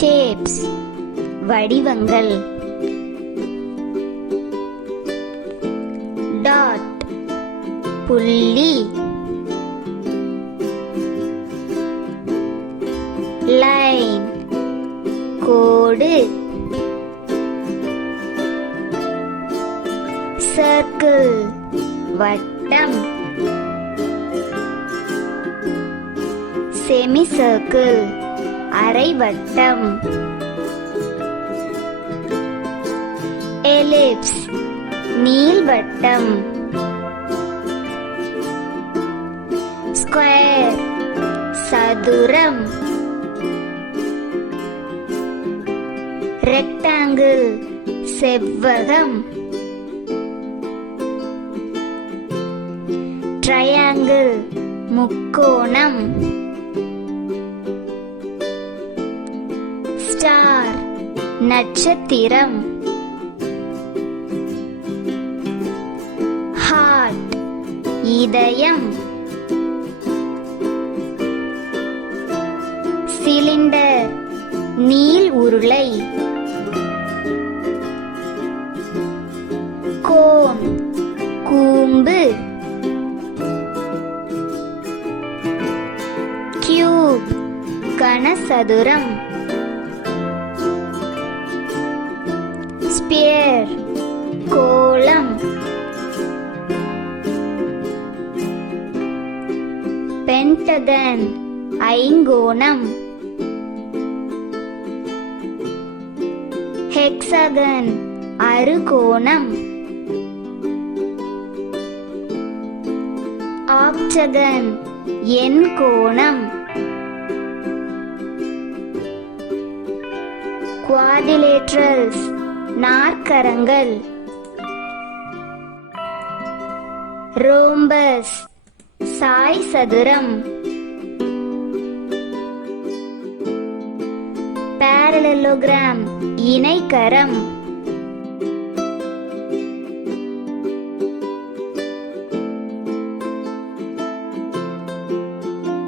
Shapes வடிவங்கள். Dot புள்ளி. Line கோடு. Circle வட்டம். செமி சர்க்கிள் அரை வட்டம். எலிப்ஸ் நீள்வட்டம். ஸ்கொயர் சதுரம். ரெக்டாங்கிள் செவ்வகம். ட்ரையாங்கிள் முக்கோணம். ஸ்டார் நட்சத்திரம். ஹார்ட் இதயம். சிலிண்டர் நீள் உருளை. கோன் கூம்பு. கியூப் கனசதுரம். ஸ்பியர் கோளம். பென்டகன் ஐங்கோணம். ஹெக்ஸாகன் அறுகோணம். ஆக்டகன் எண்கோணம். குவாடிலேட்ரல்ஸ் நாற்கரங்கள். ரோம்பஸ் சாய் சதுரம். parallelogram இணைகரம்.